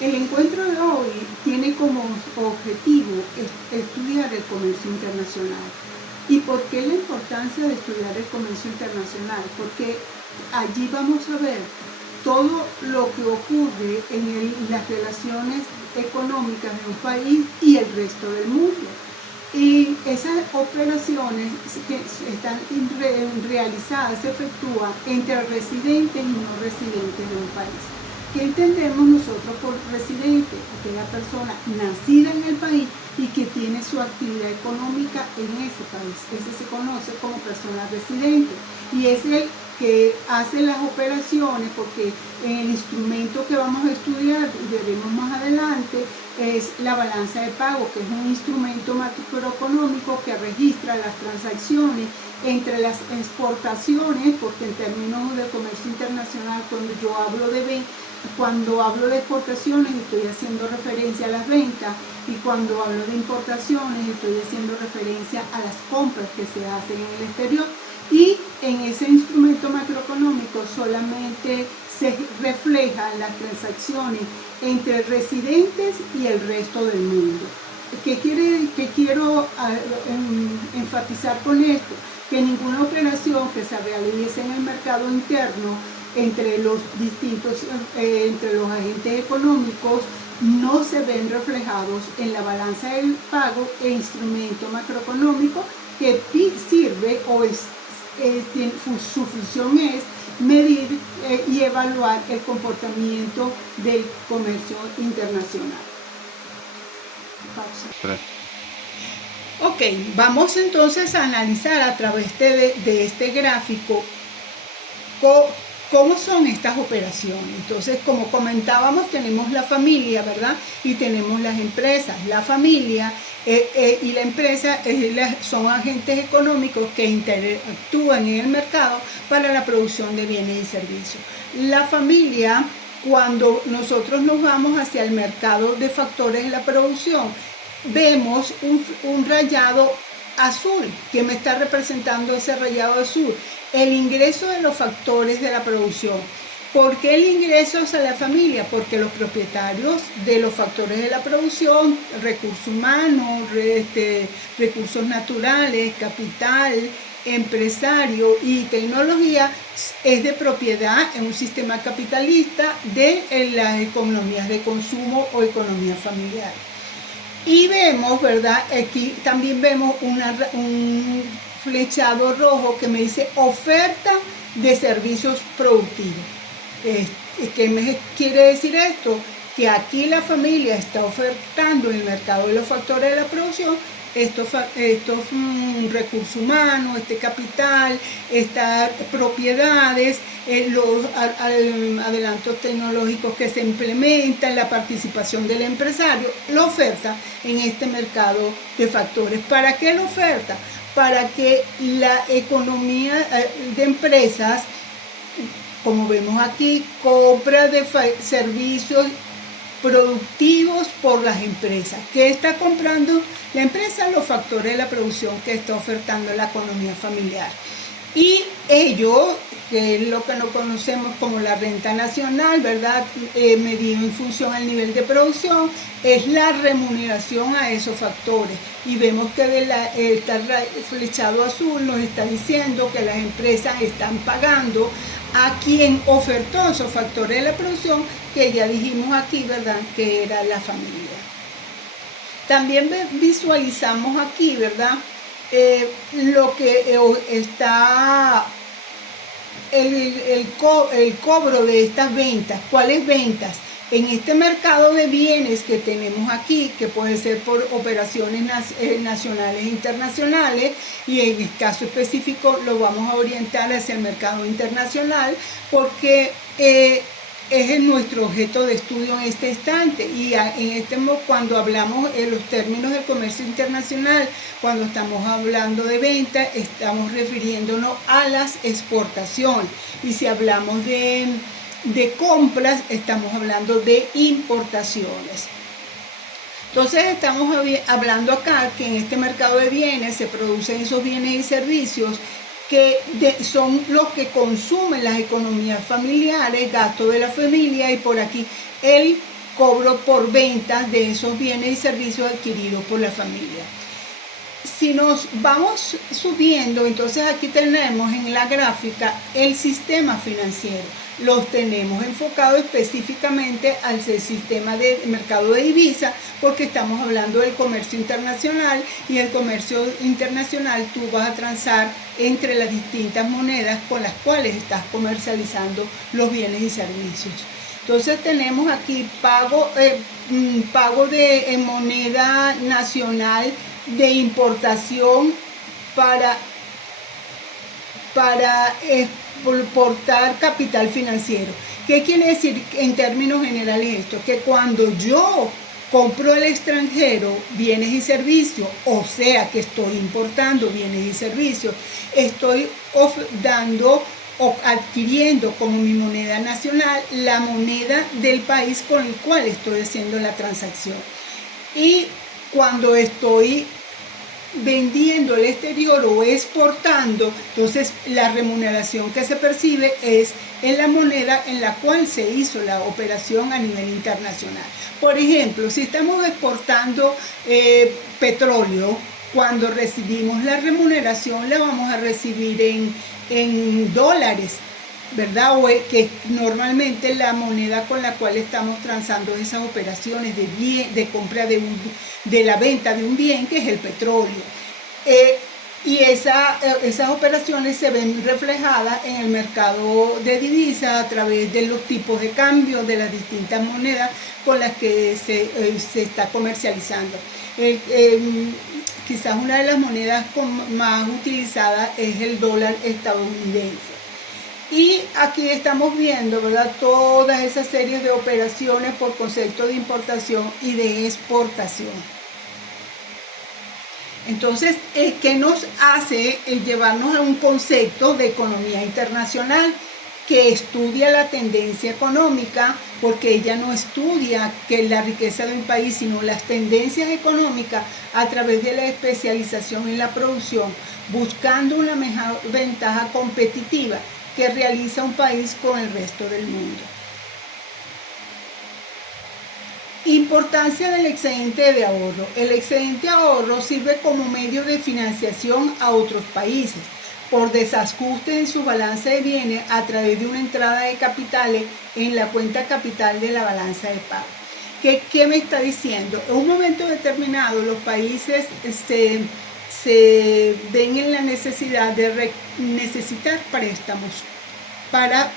El encuentro de hoy tiene como objetivo estudiar el comercio internacional. ¿Y por qué la importancia de estudiar el comercio internacional? Porque allí vamos a ver todo lo que ocurre en las relaciones económicas de un país y el resto del mundo. Y esas operaciones que están realizadas se efectúan entre residentes y no residentes de un país. ¿Qué entendemos nosotros por residente? Aquella persona nacida en el país y que tiene su actividad económica en ese país. Ese se conoce como persona residente y es el que hace las operaciones, porque en el instrumento que vamos a estudiar y veremos más adelante es la balanza de pago, que es un instrumento macroeconómico que registra las transacciones entre las exportaciones, porque en términos de comercio internacional, cuando hablo de exportaciones estoy haciendo referencia a las ventas, y cuando hablo de importaciones estoy haciendo referencia a las compras que se hacen en el exterior. Y en ese instrumento macroeconómico solamente se reflejan las transacciones entre residentes y el resto del mundo. ¿Qué quiero enfatizar con esto? Que ninguna operación que se realice en el mercado interno entre los agentes económicos no se ven reflejados en la balanza del pago e instrumento macroeconómico que sirve su función es medir y evaluar el comportamiento del comercio internacional. Pausa. Ok, vamos entonces a analizar a través de este gráfico ¿cómo son estas operaciones? Entonces, como comentábamos, tenemos la familia, ¿verdad? Y tenemos las empresas. La familia y la empresa son agentes económicos que interactúan en el mercado para la producción de bienes y servicios. La familia, cuando nosotros nos vamos hacia el mercado de factores de la producción, vemos un rayado azul que me está representando ese rayado azul, el ingreso de los factores de la producción. ¿Por qué el ingreso hacia la familia? Porque los propietarios de los factores de la producción, recursos humanos, recursos naturales, capital, empresario y tecnología, es de propiedad en un sistema capitalista de las economías de consumo o economía familiar. Y vemos, ¿verdad? Aquí también vemos un flechado rojo que me dice oferta de servicios productivos. ¿Qué me quiere decir esto? Que aquí la familia está ofertando en el mercado de los factores de la producción estos recursos humanos, este capital, estas propiedades, los adelantos tecnológicos que se implementan, la participación del empresario, la oferta en este mercado de factores. ¿Para qué la oferta? Para que la economía de empresas, como vemos aquí, compra de servicios productivos por las empresas. ¿Qué está comprando la empresa? Los factores de la producción que está ofertando la economía familiar. Y ello, que es lo que no conocemos como la renta nacional, ¿verdad? Medido en función al nivel de producción, es la remuneración a esos factores. Y vemos que este flechado azul nos está diciendo que las empresas están pagando a quien ofertó esos factores de la producción, que ya dijimos aquí, ¿verdad?, que era la familia. También visualizamos aquí, ¿verdad?, lo que está el cobro de estas ventas. ¿Cuáles ventas? En este mercado de bienes que tenemos aquí, que puede ser por operaciones nacionales e internacionales, y en el caso específico lo vamos a orientar hacia el mercado internacional, porque es nuestro objeto de estudio en este instante. Y cuando hablamos en los términos del comercio internacional, cuando estamos hablando de venta, estamos refiriéndonos a las exportaciones. Y si hablamos de compras, estamos hablando de importaciones. Entonces estamos hablando acá que en este mercado de bienes se producen esos bienes y servicios que son los que consumen las economías familiares, gasto de la familia, y por aquí el cobro por ventas de esos bienes y servicios adquiridos por la familia. Si nos vamos subiendo, entonces aquí tenemos en la gráfica el sistema financiero. Los tenemos enfocados específicamente al sistema de mercado de divisas, porque estamos hablando del comercio internacional, y el comercio internacional tú vas a transar entre las distintas monedas con las cuales estás comercializando los bienes y servicios. Entonces tenemos aquí pago de moneda nacional de importación para exportar capital financiero. ¿Qué quiere decir en términos generales esto? Que cuando yo compro al extranjero bienes y servicios, o sea que estoy importando bienes y servicios, estoy dando o adquiriendo como mi moneda nacional la moneda del país con el cual estoy haciendo la transacción. Y cuando estoy vendiendo al exterior o exportando, entonces la remuneración que se percibe es en la moneda en la cual se hizo la operación a nivel internacional. Por ejemplo, si estamos exportando petróleo, cuando recibimos la remuneración la vamos a recibir en dólares, ¿verdad? O que normalmente la moneda con la cual estamos transando esas operaciones de compra de la venta de un bien, que es el petróleo. Y esas operaciones se ven reflejadas en el mercado de divisas a través de los tipos de cambio de las distintas monedas con las que se está comercializando. Quizás una de las monedas más utilizadas es el dólar estadounidense. Y aquí estamos viendo, ¿verdad?, todas esas series de operaciones por concepto de importación y de exportación. Entonces, ¿qué nos hace llevarnos a un concepto de economía internacional que estudia la tendencia económica? Porque ella no estudia que la riqueza de un país, sino las tendencias económicas a través de la especialización en la producción, buscando una mejor ventaja competitiva que realiza un país con el resto del mundo. Importancia del excedente de ahorro. El excedente de ahorro sirve como medio de financiación a otros países por desajustes en su balanza de bienes a través de una entrada de capitales en la cuenta capital de la balanza de pago. ¿Qué me está diciendo? En un momento determinado los países se ven en la necesidad de necesitar préstamos para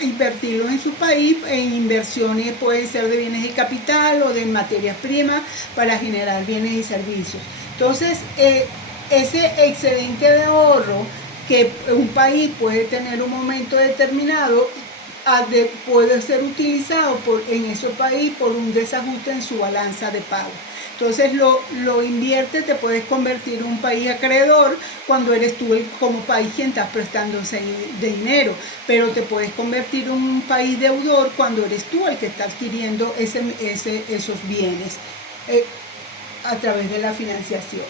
invertirlos en su país, en inversiones pueden ser de bienes de capital o de materias primas para generar bienes y servicios. Entonces, ese excedente de ahorro que un país puede tener en un momento determinado puede ser utilizado en ese país por un desajuste en su balanza de pago. Entonces lo inviertes, te puedes convertir en un país acreedor cuando eres tú como país quien estás prestando ese dinero, pero te puedes convertir en un país deudor cuando eres tú el que está adquiriendo esos bienes a través de la financiación.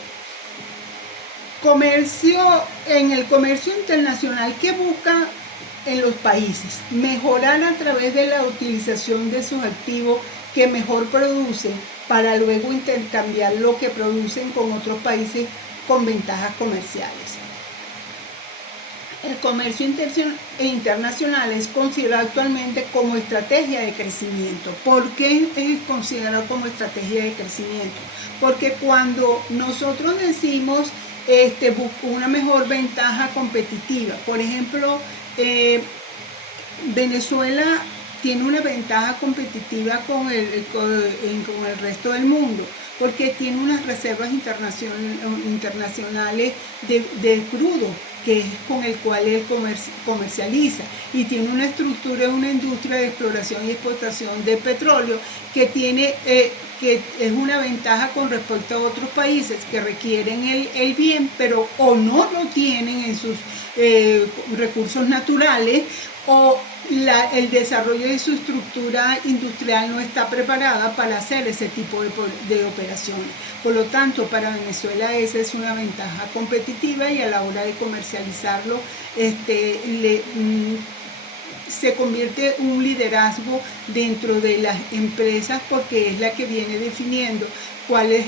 En el comercio internacional, ¿qué busca en los países? Mejorar a través de la utilización de sus activos que mejor producen para luego intercambiar lo que producen con otros países con ventajas comerciales. El comercio internacional es considerado actualmente como estrategia de crecimiento. ¿Por qué es considerado como estrategia de crecimiento? Porque cuando nosotros decimos una mejor ventaja competitiva, por ejemplo, Venezuela tiene una ventaja competitiva con el resto del mundo, porque tiene unas reservas internacionales de crudo, que es con el cual él comercializa, y tiene una estructura, una industria de exploración y explotación de petróleo que es una ventaja con respecto a otros países que requieren el bien, pero o no lo tienen en sus recursos naturales, o el desarrollo de su estructura industrial no está preparada para hacer ese tipo de operaciones. Por lo tanto, para Venezuela esa es una ventaja competitiva, y a la hora de comercializarlo se convierte en un liderazgo dentro de las empresas porque es la que viene definiendo cuál es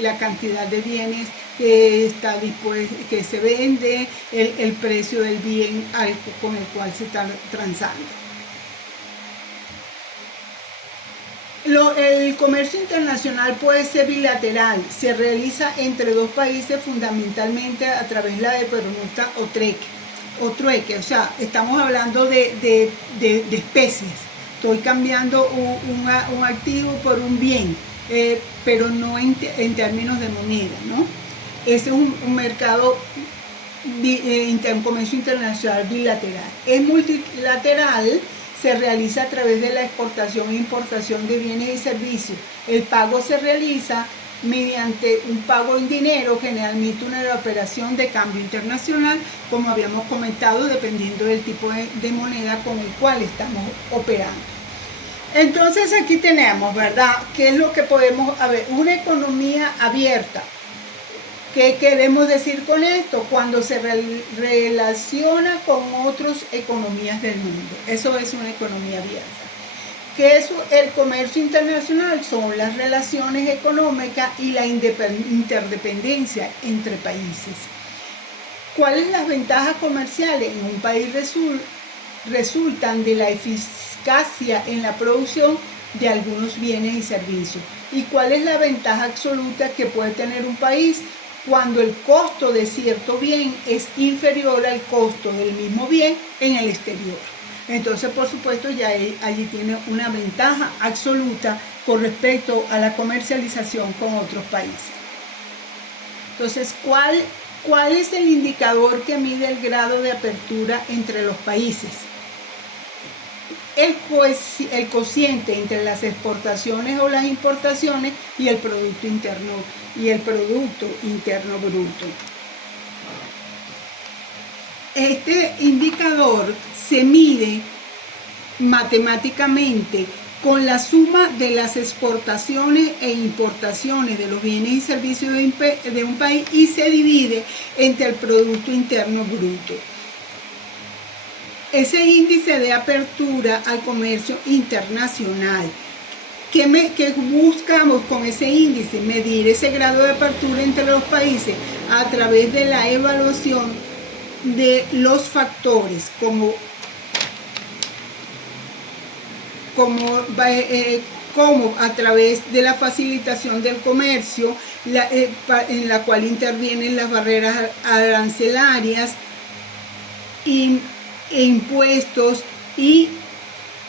la cantidad de bienes que está que se vende, el precio del bien con el cual se está transando. El comercio internacional puede ser bilateral, se realiza entre dos países fundamentalmente a través de la de permuta o trueque, o sea, estamos hablando de especies. Estoy cambiando un activo por un bien, pero no en términos de moneda, ¿no? Ese es un mercado, un comercio internacional bilateral. Es multilateral, se realiza a través de la exportación e importación de bienes y servicios. El pago se realiza mediante un pago en dinero, generalmente una operación de cambio internacional, como habíamos comentado, dependiendo del tipo de moneda con el cual estamos operando. Entonces aquí tenemos, ¿verdad? ¿Qué es lo que podemos ver? Una economía abierta. ¿Qué queremos decir con esto? Cuando se relaciona con otras economías del mundo. Eso es una economía abierta. ¿Qué es el comercio internacional? Son las relaciones económicas y la interdependencia entre países. ¿Cuáles son las ventajas comerciales? En un país resultan de la eficacia en la producción de algunos bienes y servicios. ¿Y cuál es la ventaja absoluta que puede tener un país? Cuando el costo de cierto bien es inferior al costo del mismo bien en el exterior. Entonces, por supuesto, ya allí tiene una ventaja absoluta con respecto a la comercialización con otros países. Entonces, ¿cuál es el indicador que mide el grado de apertura entre los países? El cociente entre las exportaciones o las importaciones y el Producto Interno Bruto. Este indicador se mide matemáticamente con la suma de las exportaciones e importaciones de los bienes y servicios de un país y se divide entre el Producto Interno Bruto. Ese índice de apertura al comercio internacional. ¿Qué buscamos con ese índice? Medir ese grado de apertura entre los países a través de la evaluación de los factores como a través de la facilitación del comercio, en la cual intervienen las barreras arancelarias e impuestos y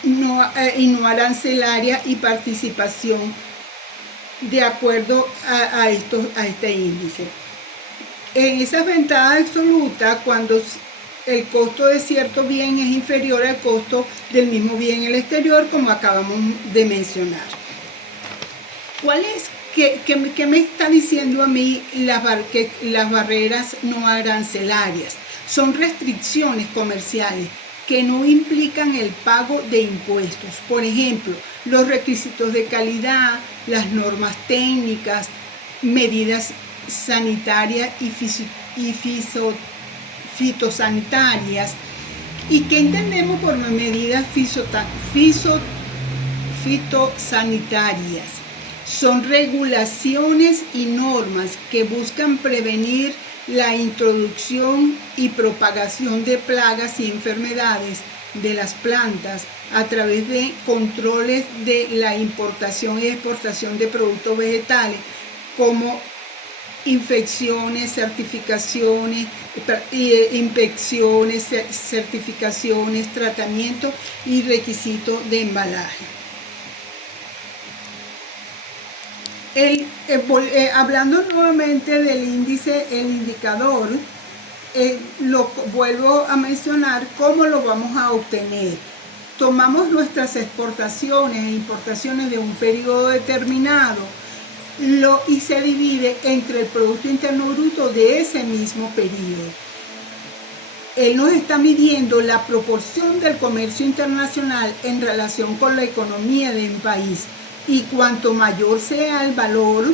no arancelaria y participación de acuerdo a este índice. En esas ventajas absolutas, cuando el costo de cierto bien es inferior al costo del mismo bien en el exterior, como acabamos de mencionar. ¿Qué me está diciendo a mí las barreras no arancelarias? Son restricciones comerciales que no implican el pago de impuestos. Por ejemplo, los requisitos de calidad, las normas técnicas, medidas sanitarias y fitosanitarias. ¿Y qué entendemos por medidas fitosanitarias? Son regulaciones y normas que buscan prevenir la introducción y propagación de plagas y enfermedades de las plantas a través de controles de la importación y exportación de productos vegetales como infecciones, certificaciones, inspecciones, certificaciones, tratamiento y requisitos de embalaje. Hablando nuevamente del índice, el indicador, lo vuelvo a mencionar, ¿cómo lo vamos a obtener? Tomamos nuestras exportaciones e importaciones de un periodo determinado y se divide entre el Producto Interno Bruto de ese mismo periodo. Él nos está midiendo la proporción del comercio internacional en relación con la economía de un país. Y cuanto mayor sea el valor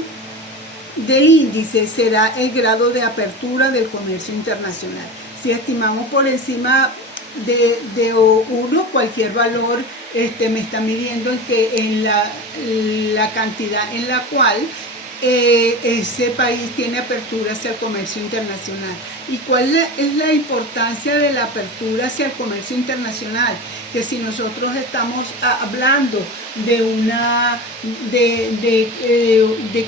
del índice, será el grado de apertura del comercio internacional. Si estimamos por encima uno, cualquier valor me está midiendo en la cantidad en la cual ese país tiene apertura hacia el comercio internacional. ¿Y cuál es la importancia de la apertura hacia el comercio internacional? Que si nosotros estamos hablando de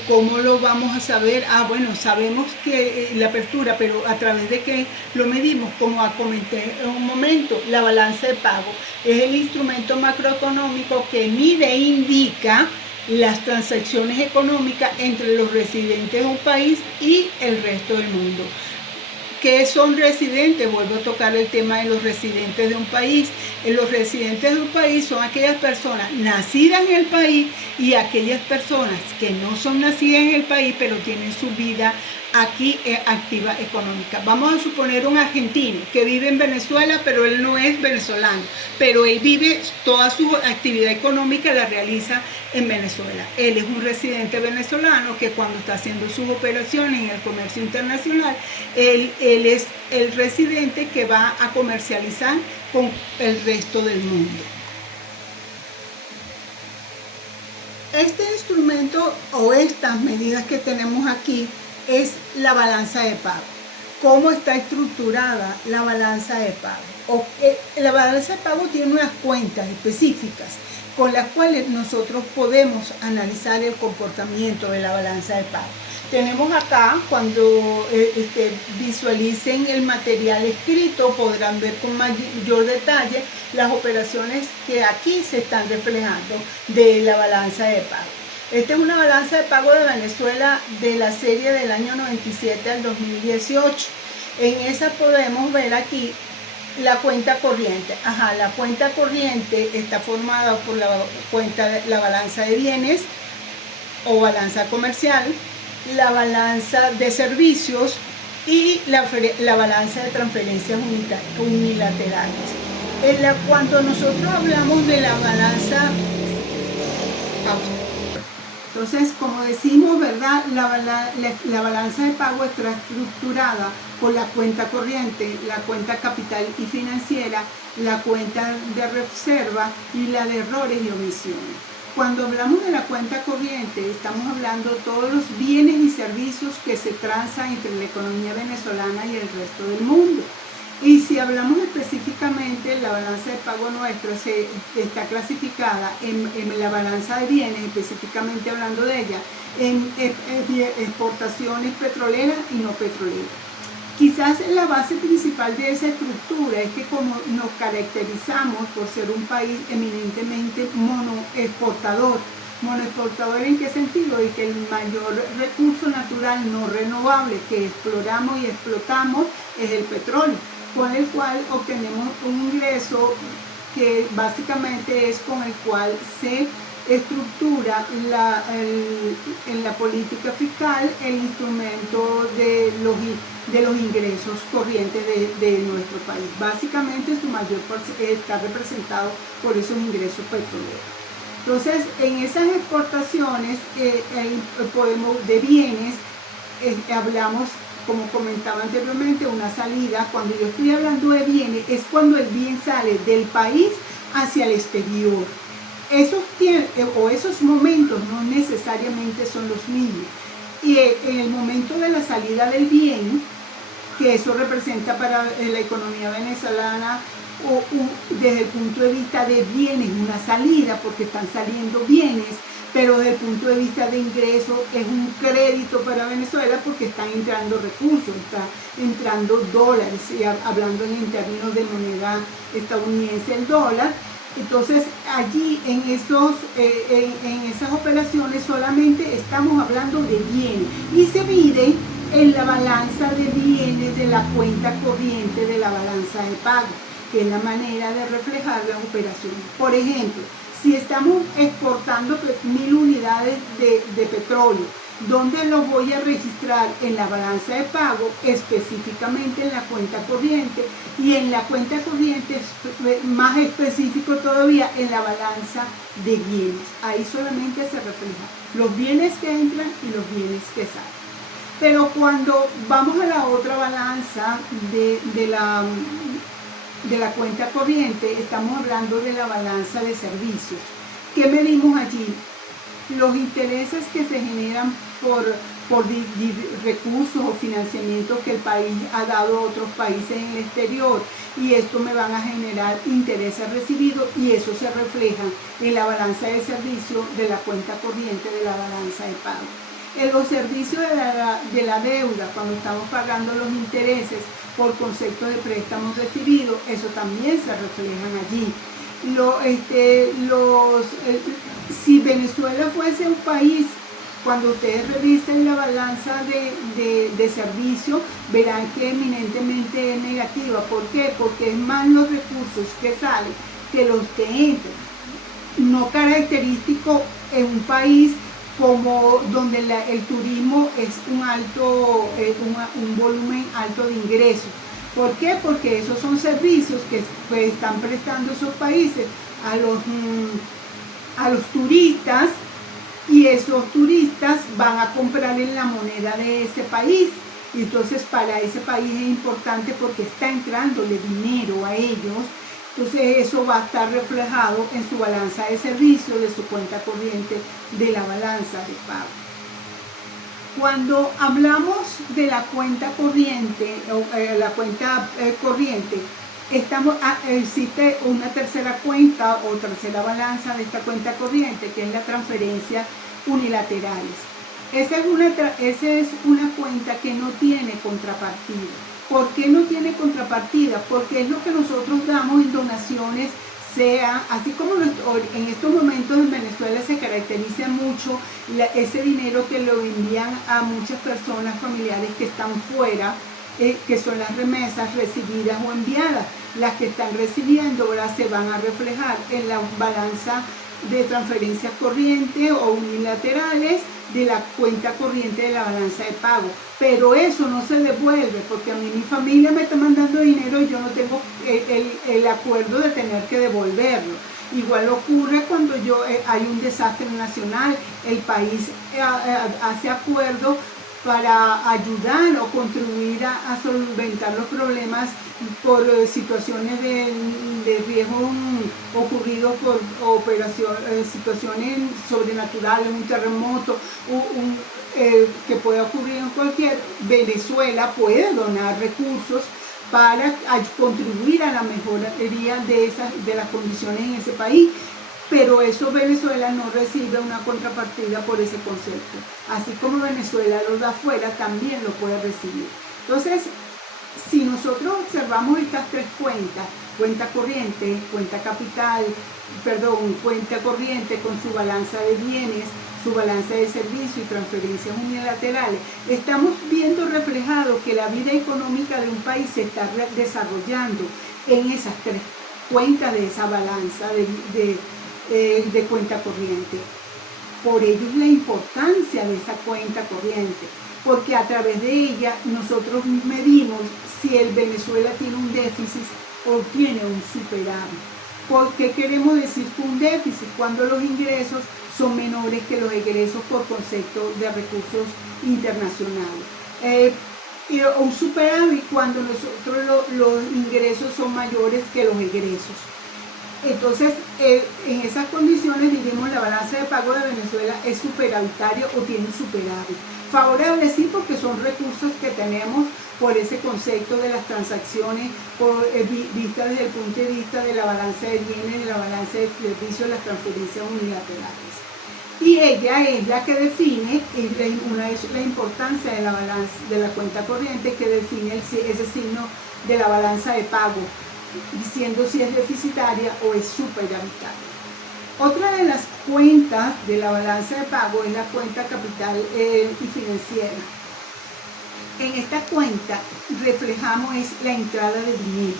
cómo lo vamos a saber, bueno, sabemos que la apertura, pero a través de qué lo medimos, como comenté en un momento, la balanza de pago es el instrumento macroeconómico que mide e indica las transacciones económicas entre los residentes de un país y el resto del mundo. ¿Qué son residentes? Vuelvo a tocar el tema de los residentes de un país. Los residentes de un país son aquellas personas nacidas en el país y aquellas personas que no son nacidas en el país, pero tienen su vida aquí activa económica. Vamos a suponer un argentino que vive en Venezuela, pero él no es venezolano, pero él vive, toda su actividad económica la realiza en Venezuela. Él es un residente venezolano que cuando está haciendo sus operaciones en el comercio internacional, él es el residente que va a comercializar con el resto del mundo. Este instrumento o estas medidas que tenemos aquí es la balanza de pago. ¿Cómo está estructurada la balanza de pago? La balanza de pago tiene unas cuentas específicas con las cuales nosotros podemos analizar el comportamiento de la balanza de pago. Tenemos acá, cuando visualicen el material escrito, podrán ver con mayor detalle las operaciones que aquí se están reflejando de la balanza de pago. Esta es una balanza de pago de Venezuela de la serie del año 97 al 2018. En esa podemos ver aquí la cuenta corriente. La cuenta corriente está formada por la balanza de bienes o balanza comercial, la balanza de servicios y la balanza de transferencias unilaterales. Cuando nosotros hablamos de la balanza, entonces, como decimos, ¿verdad? La balanza de pago está estructurada por la cuenta corriente, la cuenta capital y financiera, la cuenta de reserva y la de errores y omisiones. Cuando hablamos de la cuenta corriente, estamos hablando de todos los bienes y servicios que se transan entre la economía venezolana y el resto del mundo. Y si hablamos específicamente, la balanza de pago nuestra está clasificada en la balanza de bienes, específicamente hablando de ella, en exportaciones petroleras y no petroleras. Quizás la base principal de esa estructura es que como nos caracterizamos por ser un país eminentemente monoexportador. ¿Monoexportador en qué sentido? Y que el mayor recurso natural no renovable que exploramos y explotamos es el petróleo, con el cual obtenemos un ingreso que básicamente es con el cual se estructura en la política fiscal el instrumento de los ingresos corrientes de nuestro país. Básicamente su mayor está representado por esos ingresos petroleros. Entonces, en esas exportaciones de bienes, hablamos, como comentaba anteriormente, una salida. Cuando yo estoy hablando de bienes, es cuando el bien sale del país hacia el exterior. Esos momentos no necesariamente son los mismos. Y en el momento de la salida del bien, que eso representa para la economía venezolana, desde el punto de vista de bienes, una salida, porque están saliendo bienes, pero desde el punto de vista de ingresos es un crédito para Venezuela porque están entrando recursos, están entrando dólares, hablando en términos de moneda estadounidense, el dólar. Entonces allí en esas operaciones solamente estamos hablando de bienes y se mide en la balanza de bienes de la cuenta corriente de la balanza de pago, que es la manera de reflejar las operaciones. Por ejemplo, si estamos exportando 1000 unidades de petróleo, ¿dónde lo voy a registrar? En la balanza de pago, específicamente en la cuenta corriente, y en la cuenta corriente, más específico todavía, en la balanza de bienes. Ahí solamente se reflejan los bienes que entran y los bienes que salen. Pero cuando vamos a la otra balanza de la cuenta corriente, estamos hablando de la balanza de servicios. ¿Qué medimos allí? Los intereses que se generan por recursos o financiamientos que el país ha dado a otros países en el exterior, y esto me van a generar intereses recibidos, y eso se refleja en la balanza de servicio de la cuenta corriente de la balanza de pago. En los servicios de la deuda, cuando estamos pagando los intereses por concepto de préstamos recibidos, eso también se reflejan allí. Si Venezuela fuese un país, cuando ustedes revisen la balanza de servicio, verán que eminentemente es negativa. ¿Por qué? Porque es más los recursos que salen que los que entran. No característico en un país como donde el turismo es un volumen alto de ingresos. ¿Por qué? Porque esos son servicios que están prestando esos países a los turistas, y esos turistas van a comprar en la moneda de ese país. Y entonces para ese país es importante porque está entrándole dinero a ellos. Entonces eso va a estar reflejado en su balanza de servicio de su cuenta corriente de la balanza de pago. Cuando hablamos de la cuenta corriente, existe una tercera cuenta o tercera balanza de esta cuenta corriente, que es la transferencia unilaterales. Esa es una cuenta que no tiene contrapartida. ¿Por qué no tiene contrapartida? Porque es lo que nosotros damos en donaciones, así como en estos momentos en Venezuela se caracteriza mucho ese dinero que lo envían a muchas personas familiares que están fuera, que son las remesas recibidas o enviadas. Las que están recibiendo ahora se van a reflejar en la balanza de transferencias corrientes o unilaterales de la cuenta corriente de la balanza de pago. Pero eso no se devuelve, porque a mí mi familia me está mandando dinero y yo no tengo el acuerdo de tener que devolverlo. Igual ocurre cuando hay un desastre nacional, el país hace acuerdos para ayudar o contribuir a solventar los problemas por situaciones de riesgo ocurridos por situaciones sobrenaturales, un terremoto, que puede ocurrir en cualquier. Venezuela puede donar recursos para contribuir a la mejoría de las condiciones en ese país. Pero eso Venezuela no recibe una contrapartida por ese concepto. Así como Venezuela lo da afuera, también lo puede recibir. Entonces, si nosotros observamos estas tres cuentas, cuenta corriente, cuenta corriente con su balanza de bienes, su balanza de servicios y transferencias unilaterales, estamos viendo reflejado que la vida económica de un país se está desarrollando en esas tres cuentas de esa balanza de cuenta corriente. Por ello es la importancia de esa cuenta corriente, porque a través de ella nosotros medimos si el Venezuela tiene un déficit o tiene un superávit. ¿Por qué queremos decir que un déficit? Cuando los ingresos son menores que los egresos por concepto de recursos internacionales. Y un superávit cuando los ingresos son mayores que los egresos. Entonces, en esas condiciones, diríamos, la balanza de pago de Venezuela es superavitaria o tiene un superávit. Favorable sí, porque son recursos que tenemos por ese concepto de las transacciones, vista desde el punto de vista de la balanza de bienes, de la balanza de servicios, las transferencias unilaterales. Y ella es la que define, la importancia de la balanza de la cuenta corriente, que define ese signo de la balanza de pago, diciendo si es deficitaria o es superavitaria. Otra de las cuentas de la balanza de pago es la cuenta capital y financiera. En esta cuenta reflejamos la entrada de dinero.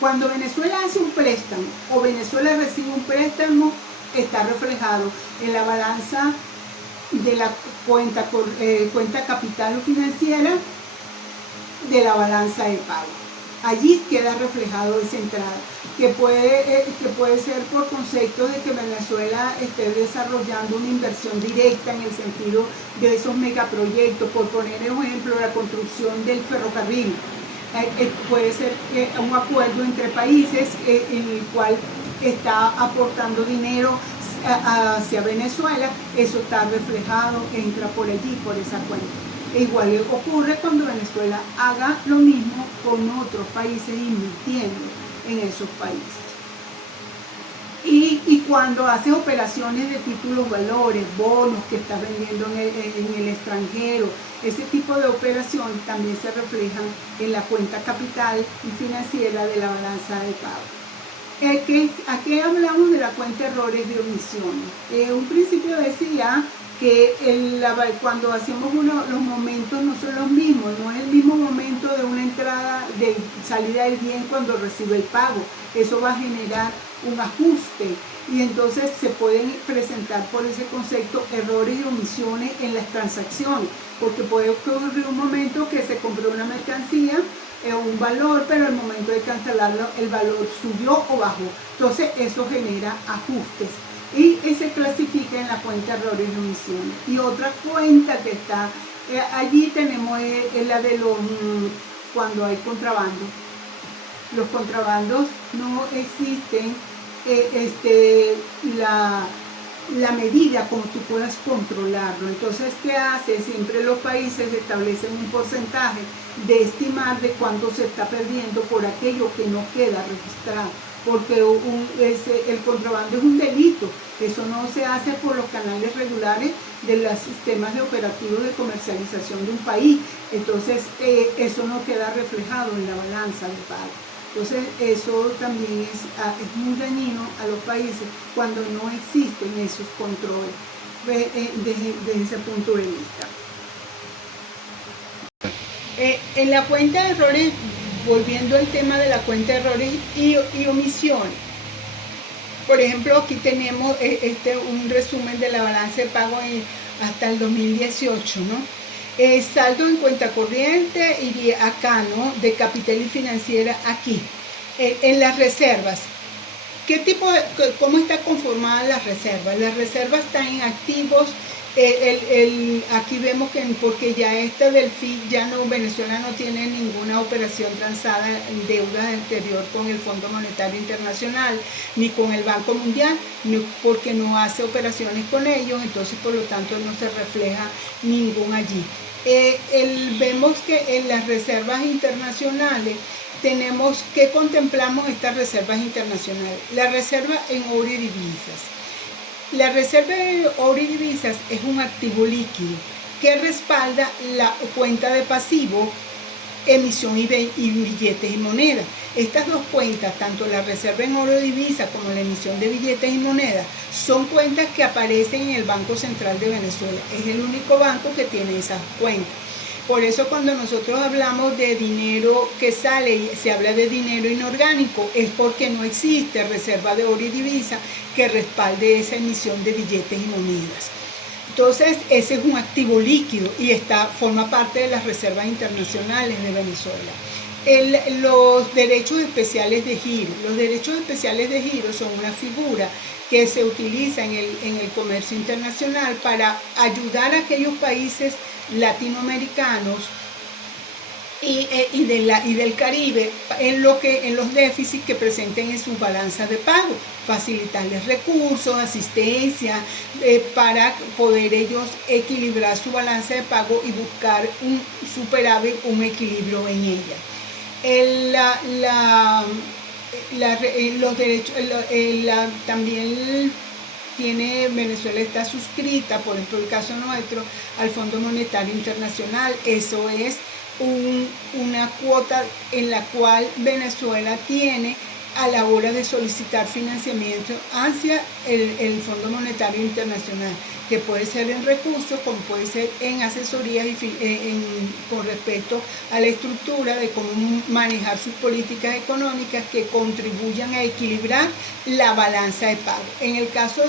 Cuando Venezuela hace un préstamo o Venezuela recibe un préstamo, está reflejado en la balanza de la cuenta capital o financiera de la balanza de pago. Allí queda reflejado esa entrada, que puede ser por concepto de que Venezuela esté desarrollando una inversión directa en el sentido de esos megaproyectos. Por poner un ejemplo, la construcción del ferrocarril. puede ser un acuerdo entre países en el cual está aportando dinero hacia Venezuela, eso está reflejado, entra por allí, por esa cuenta. E igual ocurre cuando Venezuela haga lo mismo con otros países invirtiendo en esos países. Y cuando haces operaciones de títulos valores, bonos que estás vendiendo en el extranjero, ese tipo de operaciones también se reflejan en la cuenta capital y financiera de la balanza de pago. Aquí hablamos de la cuenta de errores de omisiones. Un principio decía que cuando hacemos los momentos no son los mismos, no es el mismo momento de una entrada, de salida del bien cuando recibe el pago. Eso va a generar un ajuste y entonces se pueden presentar por ese concepto errores y omisiones en las transacciones, porque puede ocurrir un momento que se compró una mercancía un valor, pero al momento de cancelarlo el valor subió o bajó, entonces eso genera ajustes y se clasifica en la cuenta errores y omisiones. Y otra cuenta que está allí tenemos es la de cuando hay contrabando. Los contrabandos no existen la medida como tú puedas controlarlo. Entonces, ¿qué hace? Siempre los países establecen un porcentaje de estimar de cuánto se está perdiendo por aquello que no queda registrado, porque el contrabando es un delito. Eso no se hace por los canales regulares de los sistemas de operativos de comercialización de un país. Entonces, eso no queda reflejado en la balanza de pago. Entonces, eso también es muy dañino a los países cuando no existen esos controles desde ese punto de vista. En la cuenta de errores, volviendo al tema de la cuenta de errores y omisiones, por ejemplo, aquí tenemos un resumen de la balanza de pago hasta el 2018, ¿no? Saldo en cuenta corriente iría acá, ¿no? De capital y financiera aquí. En las reservas, ¿cómo está conformada las reservas? Las reservas están en activos. Aquí vemos que porque ya del FIT, Venezuela no tiene ninguna operación transada en deuda anterior con el Fondo Monetario Internacional, ni con el Banco Mundial, porque no hace operaciones con ellos, entonces por lo tanto no se refleja ningún allí. Vemos que en las reservas internacionales tenemos que contemplamos estas reservas internacionales. La reserva en oro y divisas. La reserva de oro y divisas es un activo líquido que respalda la cuenta de pasivo, emisión y billetes y monedas. Estas dos cuentas, tanto la reserva en oro y divisa como la emisión de billetes y monedas, son cuentas que aparecen en el Banco Central de Venezuela. Es el único banco que tiene esas cuentas. Por eso cuando nosotros hablamos de dinero que sale y se habla de dinero inorgánico, es porque no existe reserva de oro y divisa que respalde esa emisión de billetes y monedas. Entonces, ese es un activo líquido y forma parte de las reservas internacionales de Venezuela. Los derechos especiales de giro. Los derechos especiales de giro son una figura que se utiliza en el comercio internacional para ayudar a aquellos países latinoamericanos y del Caribe en los déficits que presenten en sus balanzas de pago, facilitarles recursos, asistencia, para poder ellos equilibrar su balanza de pago y buscar un superávit, un equilibrio en ella. Los derechos, también Venezuela está suscrita, por ejemplo el caso nuestro, al Fondo Monetario Internacional. Eso es una cuota en la cual Venezuela tiene a la hora de solicitar financiamiento hacia el Fondo Monetario Internacional, que puede ser en recursos, como puede ser en asesorías con respecto a la estructura de cómo manejar sus políticas económicas que contribuyan a equilibrar la balanza de pago. En el caso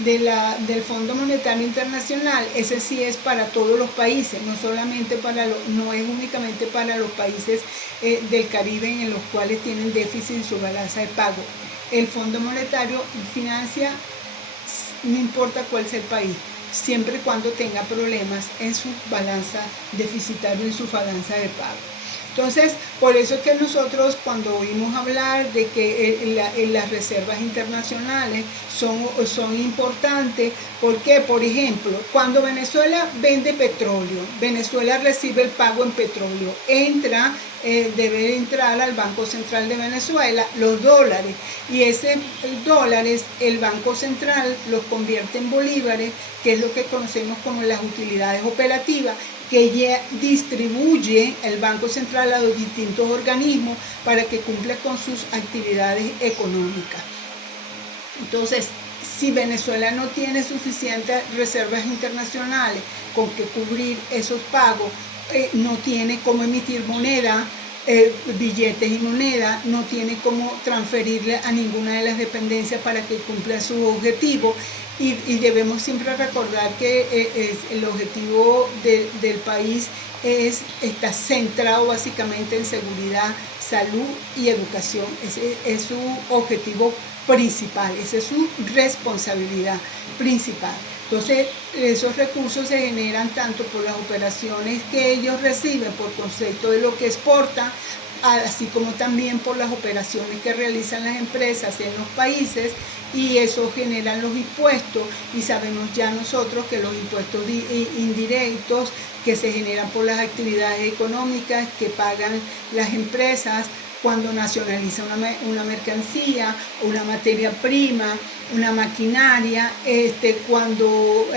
del Fondo Monetario Internacional, ese sí es para todos los países, no es únicamente para los países del Caribe en los cuales tienen déficit en su balanza de pago. El Fondo Monetario financia no importa cuál sea el país, siempre y cuando tenga problemas en su balanza deficitaria, en su balanza de pago. Entonces, por eso es que nosotros cuando oímos hablar de que las reservas internacionales son importantes, porque, por ejemplo, cuando Venezuela vende petróleo, Venezuela recibe el pago en petróleo, debe entrar al Banco Central de Venezuela los dólares, y esos dólares el Banco Central los convierte en bolívares, que es lo que conocemos como las utilidades operativas, que ya distribuye el Banco Central a los distintos organismos para que cumplan con sus actividades económicas. Entonces, si Venezuela no tiene suficientes reservas internacionales con que cubrir esos pagos, no tiene cómo emitir moneda, billetes y moneda, no tiene cómo transferirle a ninguna de las dependencias para que cumpla su objetivo. Y debemos siempre recordar que el objetivo del país está centrado básicamente en seguridad, salud y educación. Ese es su objetivo principal, esa es su responsabilidad principal. Entonces, esos recursos se generan tanto por las operaciones que ellos reciben por concepto de lo que exportan, así como también por las operaciones que realizan las empresas en los países, y eso generan los impuestos, y sabemos ya nosotros que los impuestos indirectos que se generan por las actividades económicas que pagan las empresas cuando nacionalizan una mercancía, una materia prima, una maquinaria, cuando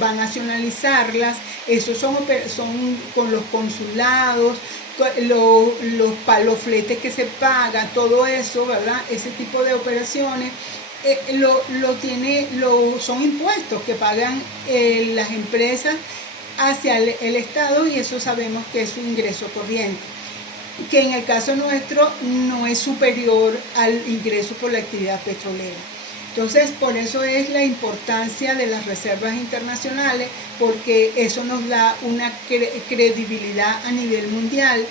va a nacionalizarlas, esos son con los consulados, los fletes que se pagan, todo eso, ¿verdad? Ese tipo de operaciones son impuestos que pagan las empresas hacia el Estado, y eso sabemos que es un ingreso corriente, que en el caso nuestro no es superior al ingreso por la actividad petrolera. Entonces, por eso es la importancia de las reservas internacionales, porque eso nos da una credibilidad a nivel mundial,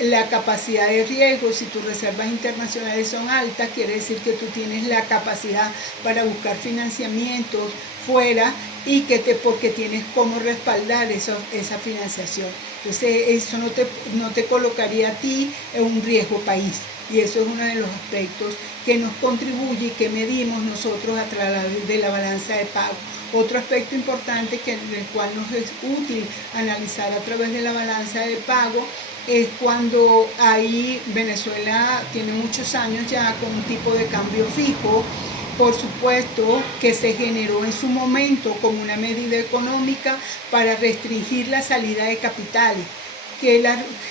la capacidad de riesgo. Si tus reservas internacionales son altas, quiere decir que tú tienes la capacidad para buscar financiamientos fuera, y porque tienes cómo respaldar esa financiación. Entonces, eso no te colocaría a ti en un riesgo país. Y eso es uno de los aspectos que nos contribuye y que medimos nosotros a través de la balanza de pago. Otro aspecto importante del cual nos es útil analizar a través de la balanza de pago es cuando Venezuela tiene muchos años ya con un tipo de cambio fijo, por supuesto que se generó en su momento como una medida económica para restringir la salida de capitales, que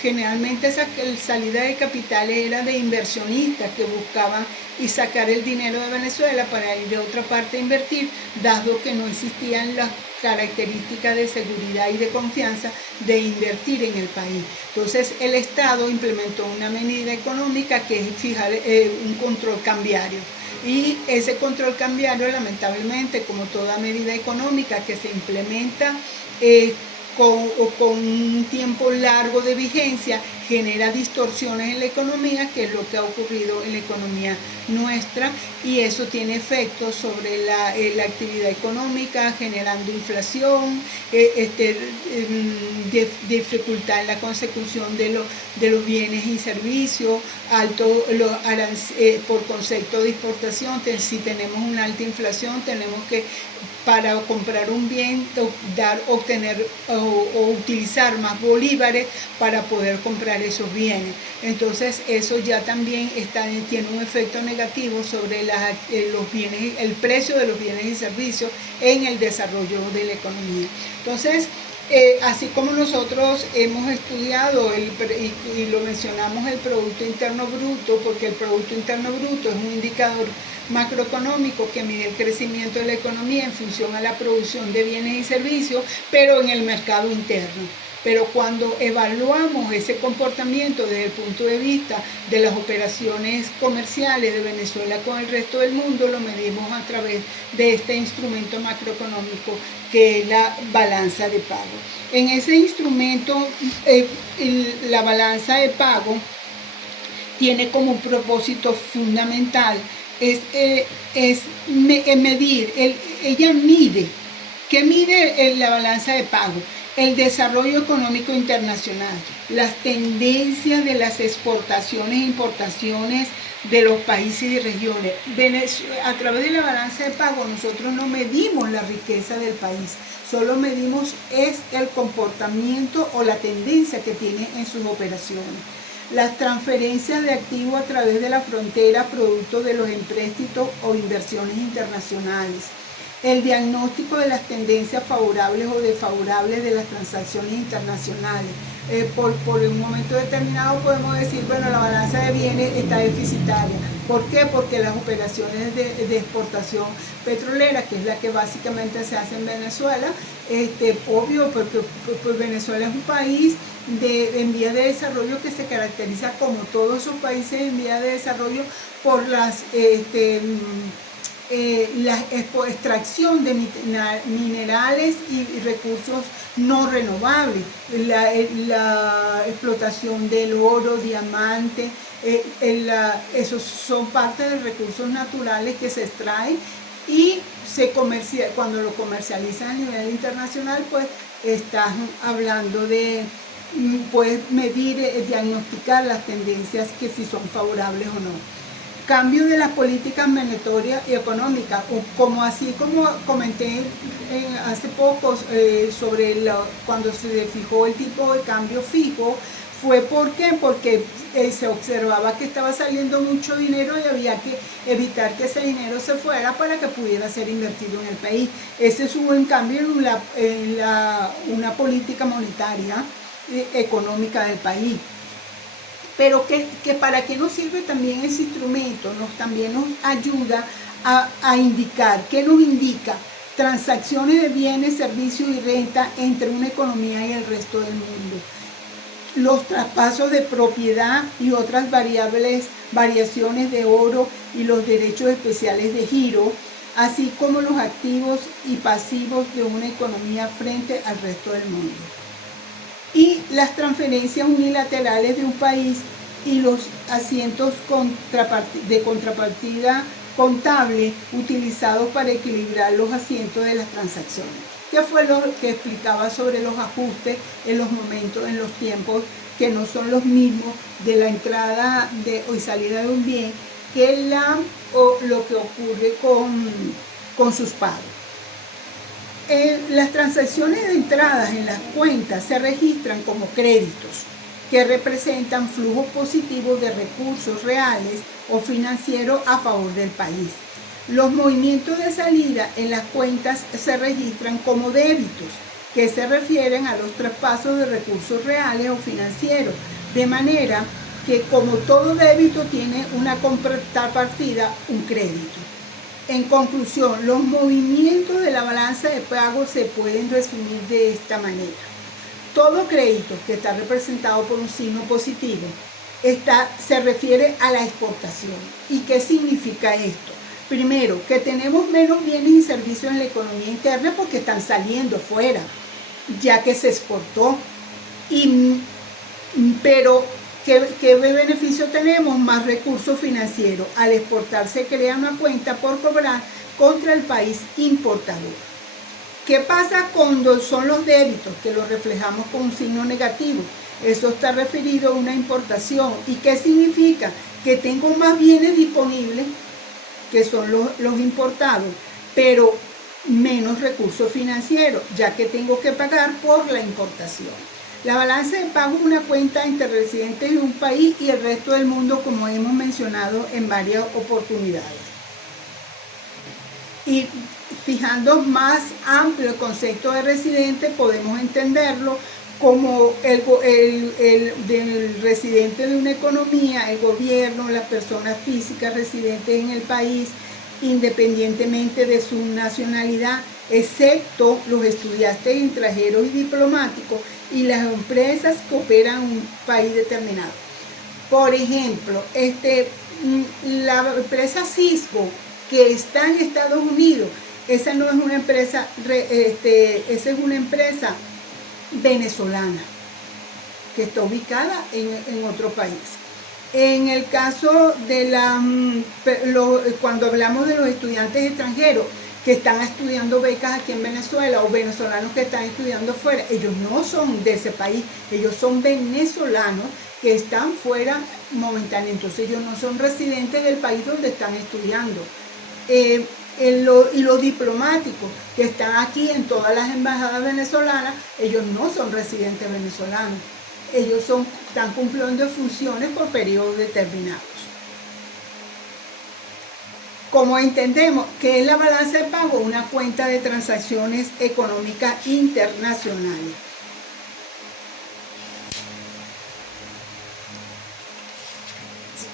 generalmente esa salida de capitales era de inversionistas que buscaban sacar el dinero de Venezuela para ir de otra parte a invertir, dado que no existían las características de seguridad y de confianza de invertir en el país. Entonces el Estado implementó una medida económica que es fijar un control cambiario. Y ese control cambiario, lamentablemente, como toda medida económica que se implementa con un tiempo largo de vigencia, genera distorsiones en la economía, que es lo que ha ocurrido en la economía nuestra, y eso tiene efectos sobre la actividad económica, generando inflación, dificultad en la consecución de los bienes y servicios, por concepto de exportación. Si tenemos una alta inflación, tenemos que, para comprar un bien, obtener o utilizar más bolívares para poder comprar esos bienes. Entonces eso ya también tiene un efecto negativo sobre los bienes, el precio de los bienes y servicios en el desarrollo de la economía. Entonces, así como nosotros hemos estudiado y lo mencionamos, el Producto Interno Bruto, porque el Producto Interno Bruto es un indicador macroeconómico que mide el crecimiento de la economía en función a la producción de bienes y servicios, pero en el mercado interno. Pero cuando evaluamos ese comportamiento desde el punto de vista de las operaciones comerciales de Venezuela con el resto del mundo, lo medimos a través de este instrumento macroeconómico que es la balanza de pago. En ese instrumento, la balanza de pago tiene como un propósito fundamental medir. Ella mide. ¿Qué mide la balanza de pago? El desarrollo económico internacional, las tendencias de las exportaciones e importaciones de los países y regiones. A través de la balanza de pago nosotros no medimos la riqueza del país, solo medimos es el comportamiento o la tendencia que tiene en sus operaciones. Las transferencias de activos a través de la frontera producto de los empréstitos o inversiones internacionales. El diagnóstico de las tendencias favorables o desfavorables de las transacciones internacionales. Por un momento determinado podemos decir, bueno, la balanza de bienes está deficitaria. ¿Por qué? Porque las operaciones de exportación petrolera, que es la que básicamente se hace en Venezuela, obvio, porque pues Venezuela es un país en vías de desarrollo que se caracteriza, como todos esos países en vías de desarrollo, por la extracción de minerales y recursos no renovables, la explotación del oro, diamante, esos son parte de recursos naturales que se extraen y cuando lo comercializan a nivel internacional, pues estás hablando de, puedes medir, diagnosticar las tendencias que si son favorables o no. Cambio de las políticas monetarias y económicas, así como comenté hace poco sobre cuando se fijó el tipo de cambio fijo. ¿Por qué? Porque se observaba que estaba saliendo mucho dinero y había que evitar que ese dinero se fuera para que pudiera ser invertido en el país. Ese es un cambio en una política monetaria económica del país. Pero que para qué nos sirve también ese instrumento, también nos ayuda a indicar. ¿Qué nos indica? Transacciones de bienes, servicios y renta entre una economía y el resto del mundo. Los traspasos de propiedad y otras variaciones de oro y los derechos especiales de giro, así como los activos y pasivos de una economía frente al resto del mundo. Y las transferencias unilaterales de un país y los asientos de contrapartida contable utilizados para equilibrar los asientos de las transacciones. ¿Qué fue lo que explicaba sobre los ajustes en los momentos, en los tiempos que no son los mismos de la entrada y salida de un bien que lo que ocurre con sus pagos? Las transacciones de entradas en las cuentas se registran como créditos, que representan flujos positivos de recursos reales o financieros a favor del país. Los movimientos de salida en las cuentas se registran como débitos, que se refieren a los traspasos de recursos reales o financieros, de manera que como todo débito tiene una contrapartida, un crédito. En conclusión, los movimientos de la balanza de pago se pueden resumir de esta manera. Todo crédito que está representado por un signo positivo se refiere a la exportación. ¿Y qué significa esto? Primero, que tenemos menos bienes y servicios en la economía interna porque están saliendo fuera, ya que se exportó. Pero ¿qué beneficio tenemos? Más recursos financieros. Al exportar se crea una cuenta por cobrar contra el país importador. ¿Qué pasa cuando son los débitos? Que los reflejamos con un signo negativo. Eso está referido a una importación. ¿Y qué significa? Que tengo más bienes disponibles, que son los importados, pero menos recursos financieros, ya que tengo que pagar por la importación. La balanza de pago es una cuenta entre residentes de un país y el resto del mundo, como hemos mencionado en varias oportunidades. Y fijando más amplio el concepto de residente, podemos entenderlo como del residente de una economía, el gobierno, las personas físicas residentes en el país, independientemente de su nacionalidad, excepto los estudiantes extranjeros y diplomáticos y las empresas que operan en un país determinado. Por ejemplo, la empresa Cisco, que está en Estados Unidos, esa no es una empresa, esa es una empresa venezolana que está ubicada en otro país. En el caso de cuando hablamos de los estudiantes extranjeros, que están estudiando becas aquí en Venezuela o venezolanos que están estudiando fuera, ellos no son de ese país, ellos son venezolanos que están fuera momentáneamente, entonces ellos no son residentes del país donde están estudiando. Y los diplomáticos que están aquí en todas las embajadas venezolanas, ellos no son residentes venezolanos, ellos están cumpliendo funciones por periodos determinados. Como entendemos que es la balanza de pago, una cuenta de transacciones económicas internacionales.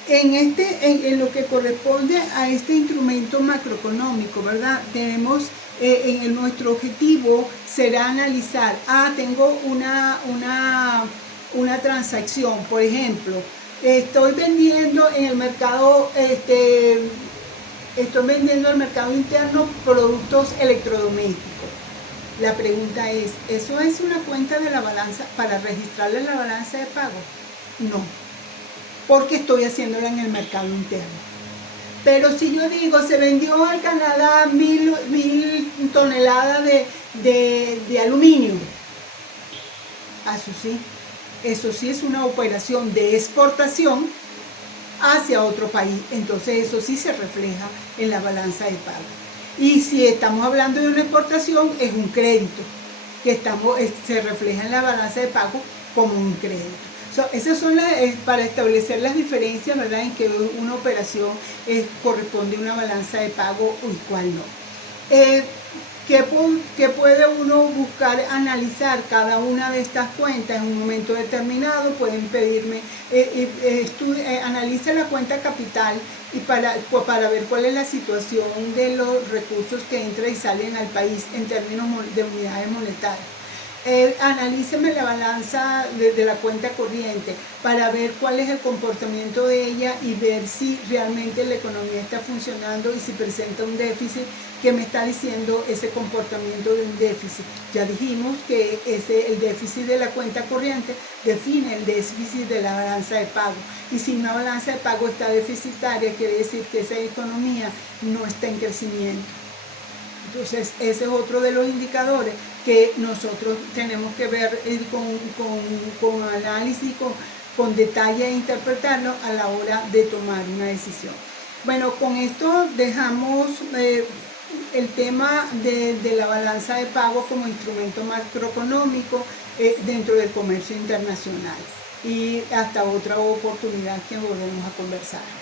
En lo que corresponde a este instrumento macroeconómico, ¿verdad? Tenemos, nuestro objetivo será analizar, tengo una transacción, por ejemplo, estoy vendiendo en el mercado, estoy vendiendo al mercado interno productos electrodomésticos. La pregunta es, ¿eso es una cuenta de la balanza para registrarla en la balanza de pago? No, porque estoy haciéndola en el mercado interno. Pero si yo digo, se vendió al Canadá 1000 toneladas de aluminio, eso sí es una operación de exportación hacia otro país, entonces eso sí se refleja en la balanza de pago. Y si estamos hablando de una exportación, es un crédito, que se refleja en la balanza de pago como un crédito. Esas son para establecer las diferencias, ¿verdad?, en que una operación corresponde a una balanza de pago y cuál no. ¿Qué puede uno buscar analizar cada una de estas cuentas en un momento determinado? Pueden pedirme, analice la cuenta capital y para ver cuál es la situación de los recursos que entran y salen al país en términos de unidades monetarias. Analíceme la balanza de la cuenta corriente para ver cuál es el comportamiento de ella y ver si realmente la economía está funcionando y si presenta un déficit que me está diciendo ese comportamiento de un déficit. Ya dijimos que el déficit de la cuenta corriente define el déficit de la balanza de pago, y si una balanza de pago está deficitaria, quiere decir que esa economía no está en crecimiento. Entonces ese es otro de los indicadores que nosotros tenemos que ver con análisis, con detalle, e interpretarlo a la hora de tomar una decisión. Bueno, con esto dejamos el tema de la balanza de pago como instrumento macroeconómico dentro del comercio internacional. Y hasta otra oportunidad que volvemos a conversar.